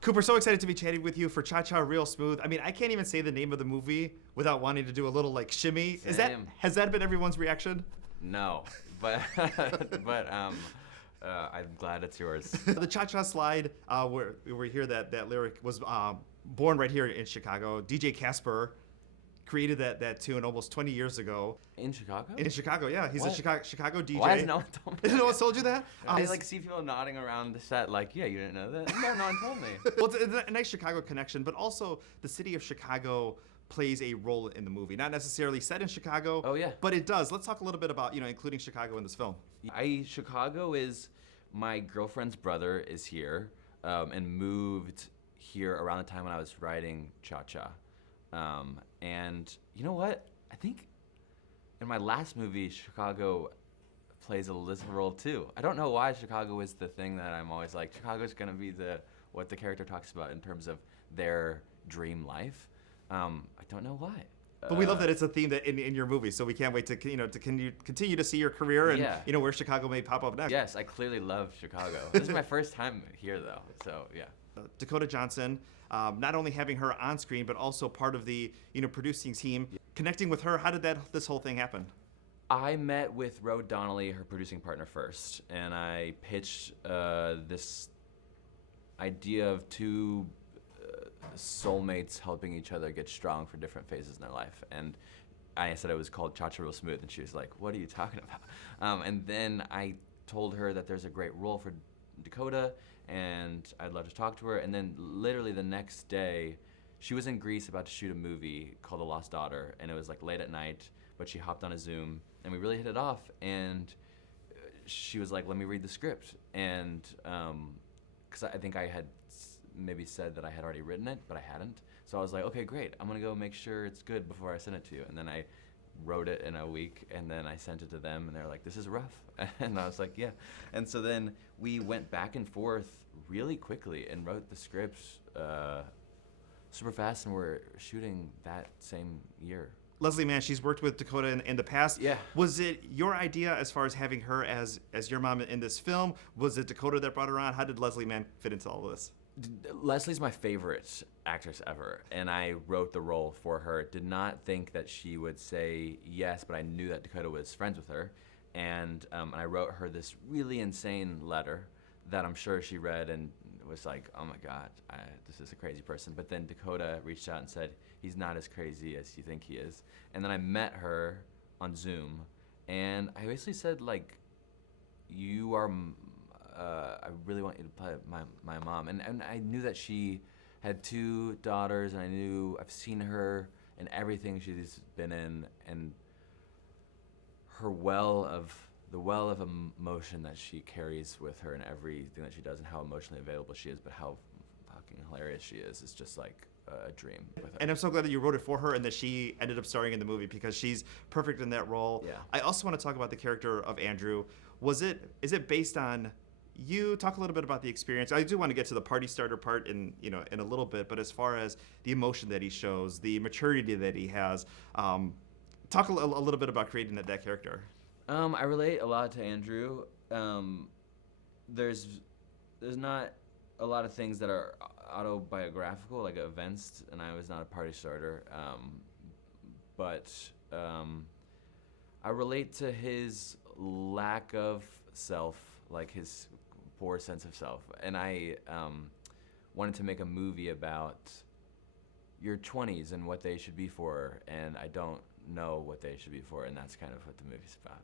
Cooper, so excited to be chatting with you for Cha Cha Real Smooth. I mean, I can't even say the name of the movie without wanting to do a little like shimmy. Has that been everyone's reaction? No, but I'm glad it's yours. The Cha Cha Slide, where we hear that lyric was born right here in Chicago. DJ Casper created that tune almost 20 years ago. In Chicago? In Chicago, yeah. He's What? a Chicago DJ. Why has no one told me? No one told you that? I see people nodding around the set like, yeah, you didn't know that? No, no one told me. Well, it's a nice Chicago connection, but also the city of Chicago plays a role in the movie. Not necessarily set in Chicago. Oh, yeah. But it does. Let's talk a little bit about, including Chicago in this film. Chicago is, my girlfriend's brother is here and moved here around the time when I was writing Cha Cha. And you know what? I think in my last movie, Chicago plays a little role too. I don't know why Chicago is the thing that I'm always like, Chicago's gonna be what the character talks about in terms of their dream life. I don't know why. But we love that it's a theme that in your movie, so we can't wait to continue to see your career and where Chicago may pop up next. Yes, I clearly love Chicago. This is my first time here though, so yeah. Dakota Johson, not only having her on screen, but also part of the producing team. Connecting with her, how did this whole thing happen? I met with Rose Donnelly, her producing partner, first, and I pitched this idea of two soulmates helping each other get strong for different phases in their life. And I said it was called Cha Cha Real Smooth, and she was like, "What are you talking about?" And then I told her that there's a great role for Dakota, and I'd love to talk to her. And then literally the next day, she was in Greece about to shoot a movie called The Lost Daughter, and it was like late at night, but she hopped on a Zoom, and we really hit it off. And she was like, "Let me read the script." And because I think I had maybe said that I had already written it, but I hadn't. So I was like, okay, great. I'm gonna go make sure it's good before I send it to you. And then I wrote it in a week, and then I sent it to them, and they're like, "This is rough." And I was like, yeah. And so then we went back and forth really quickly and wrote the scripts super fast, and we're shooting that same year. Leslie Mann, she's worked with Dakota in the past. Yeah. Was it your idea as far as having her as your mom in this film? Was it Dakota that brought her on? How did Leslie Mann fit into all of this? Leslie's my favorite actress ever, and I wrote the role for her. Did not think that she would say yes, but I knew that Dakota was friends with her, and I wrote her this really insane letter that I'm sure she read and was like, "Oh my God, this is a crazy person." But then Dakota reached out and said, "He's not as crazy as you think he is." And then I met her on Zoom, and I basically said, like, "You are. I really want you to play my mom." And I knew that she had two daughters, and I've seen her in everything she's been in, and her well of emotion that she carries with her in everything that she does, and how emotionally available she is, but how fucking hilarious she is just like a dream with her. And I'm so glad that you wrote it for her and that she ended up starring in the movie, because she's perfect in that role. Yeah. I also want to talk about the character of Andrew. Is it based on you? Talk a little bit about the experience. I do want to get to the party starter part in a little bit, but as far as the emotion that he shows, the maturity that he has, talk a little bit about creating that character. I relate a lot to Andrew. There's not a lot of things that are autobiographical, like events, and I was not a party starter. But I relate to his lack of self, like his poor sense of self. And I wanted to make a movie about your 20s and what they should be for, and I don't know what they should be for, and that's kind of what the movie's about.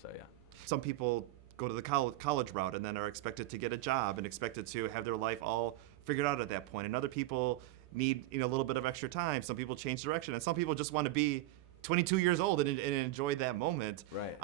So yeah. Some people go to the college route and then are expected to get a job and expected to have their life all figured out at that point. And other people need a little bit of extra time. Some people change direction, and some people just want to be 22 years old and enjoy that moment. Right.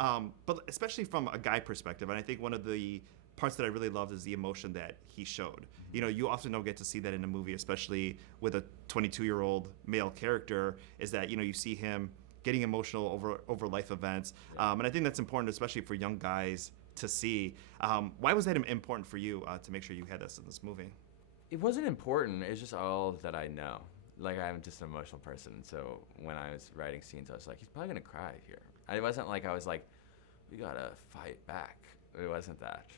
But especially from a guy perspective, and I think one of the parts that I really loved is the emotion that he showed. Mm-hmm. You often don't get to see that in a movie, especially with a 22-year-old male character, is that, you see him getting emotional over life events. Yeah. And I think that's important, especially for young guys to see. Why was that important for you to make sure you had this in this movie? It wasn't important. It's just all that I know. Like, I'm just an emotional person, so when I was writing scenes, I was like, he's probably gonna cry here. It wasn't like I was like, we gotta fight back. It wasn't that.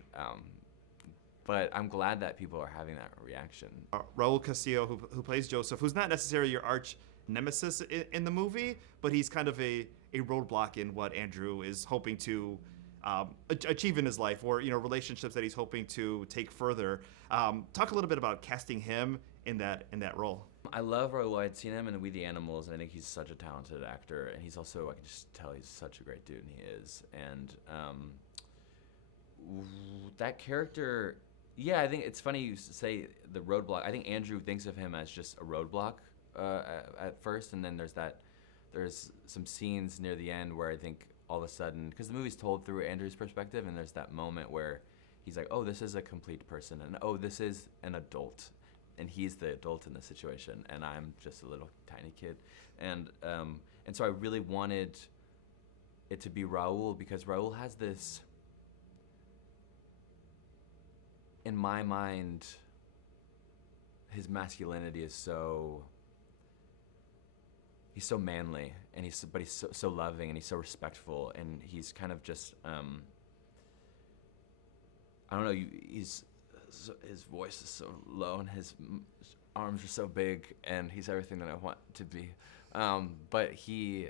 but I'm glad that people are having that reaction. Raul Castillo, who plays Joseph, who's not necessarily your arch nemesis in the movie, but he's kind of a roadblock in what Andrew is hoping to achieve in his life, or relationships that he's hoping to take further. Talk a little bit about casting him in that role. I love Raul. I'd seen him in We the Animals, and I think he's such a talented actor, and he's also, I can just tell he's such a great dude, and he is. And that character, yeah, I think it's funny you say the roadblock. I think Andrew thinks of him as just a roadblock at first, and then there's some scenes near the end where I think all of a sudden, because the movie's told through Andrew's perspective, and there's that moment where he's like, oh, this is a complete person, and oh, this is an adult, and he's the adult in the situation, and I'm just a little tiny kid, and so I really wanted it to be Raul, because Raul has this, in my mind, his masculinity is he's so manly, and he's so loving, and he's so respectful, and he's kind of just I don't know. His voice is so low, and his arms are so big, and he's everything that I want to be. But he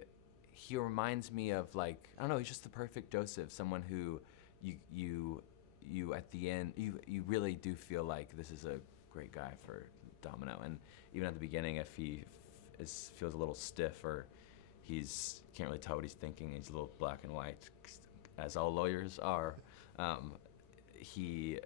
reminds me of, like, I don't know. He's just the perfect Joseph, someone who you at the end you really do feel like this is a great guy for Domino, and even at the beginning, if he feels a little stiff, or he's can't really tell what he's thinking, he's a little black and white, as all lawyers are. He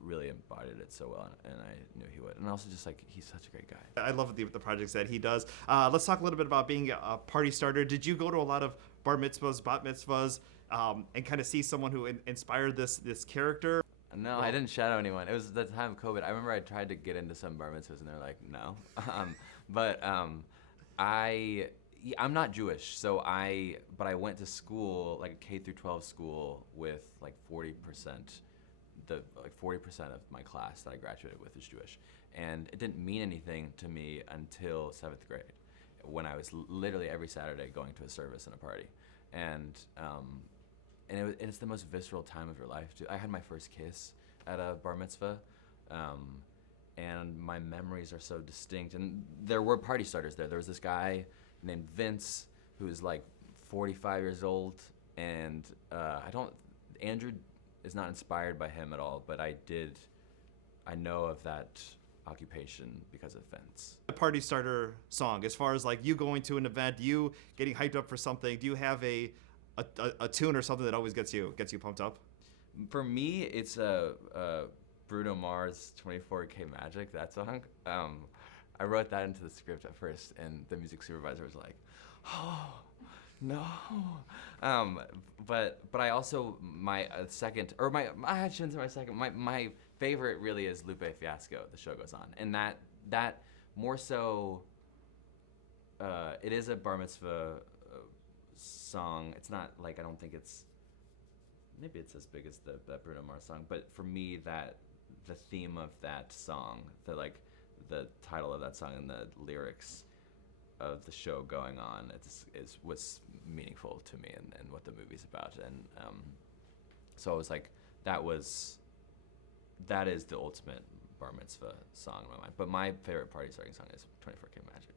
really embodied it so well, and I knew he would. And also, just like, he's such a great guy. I love the projects that he does. Let's talk a little bit about being a party starter. Did you go to a lot of bar mitzvahs, bat mitzvahs, and kind of see someone who inspired this character? No, I didn't shadow anyone. It was the time of COVID. I remember I tried to get into some bar mitzvahs, and they're like, no. I'm not Jewish, but I went to school, like a K through 12 school, with like 40%. 40% of my class that I graduated with is Jewish, and it didn't mean anything to me until 7th grade, when I was literally every Saturday going to a service and a party, and it's the most visceral time of your life. I had my first kiss at a bar mitzvah, and my memories are so distinct. And there were party starters there. There was this guy named Vince who was like 45 years old, and Andrew is not inspired by him at all, but I know of that occupation because of Vince. A party starter song, as far as like you going to an event, you getting hyped up for something, do you have a tune or something that always gets you pumped up? For me, it's Bruno Mars' 24K Magic, that song. I wrote that into the script at first, and the music supervisor was like, oh, no. But I also, my second, or I shouldn't say my second, my favorite really is Lupe Fiasco, The Show Goes On. And that more so, it is a bar mitzvah song. It's not like, I don't think maybe it's as big as that Bruno Mars song, but for me, the theme of that song, the title of that song and the lyrics of The Show Going On, was meaningful to me, and what the movie's about, and so I was like, that is the ultimate bar mitzvah song in my mind. But my favorite party starting song is 24K Magic.